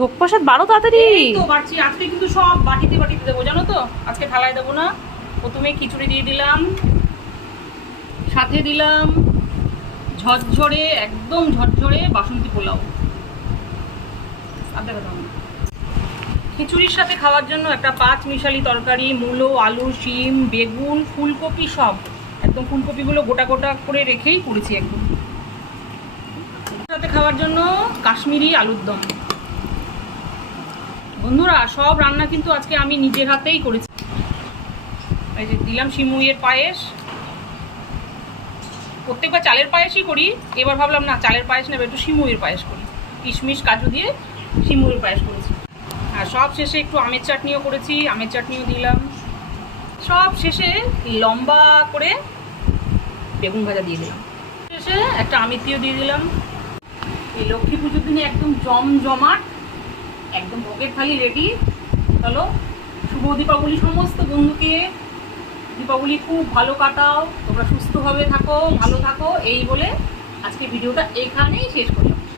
ভোগ প্রসাদ বারো তাড়াতাড়ি। এই তো বাড়ছি, আজকে কিন্তু সব বাটিতে বাটিতে দেবো জানো তো, আজকে থালায় দেবো না। প্রথমে খিচুড়ি দিয়ে দিলাম, সাথে দিলাম ঝরঝরে, একদম ঝরঝরে বাসন্তী পোলাও। আর দেখা দাও না। খিচুড়ির সাথে খাওয়ার জন্য একটা পাঁচ মিশালি তরকারি, মূলো, আলু, শিম, বেগুন, ফুলকপি, সব একদম ফুলকপিগুলো গোটা গোটা করে রেখেই করেছি একদম। সাথে খাওয়ার জন্য কাশ্মীরি আলুর দম। বন্ধুরা সব রান্না কিন্তু আজকে আমি নিজের হাতেই করেছি। এই যে দিলাম সিমুইয়ের পায়েস। প্রত্যেকবার চালের পায়েসই করি, এবার ভাবলাম না চালের পায়েস নেবে, একটু সিমুইয়ের পায়েস করি। কিশমিশ কাজু দিয়ে সিমুইয়ের পায়েস করেছি। আর সব শেষে একটু আমের চাটনিও করেছি, আমের চাটনিও দিলাম। সব শেষে লম্বা করে বেগুন ভাজা দিয়ে দিলাম। শেষে একটা আমিত্তিও দিয়ে দিলাম। এই লক্ষ্মী পুজোর দিনে একদম জমজমাট, একদম ভোগের থালি রেডি। চলো, শুভ দীপাবলি সমস্ত বন্ধুকে। দীপাবলি খুব ভালো কাটাও, তোমরা সুস্থভাবে থাকো, ভালো থাকো, এই বলে আজকে ভিডিওটা এখানেই শেষ করি।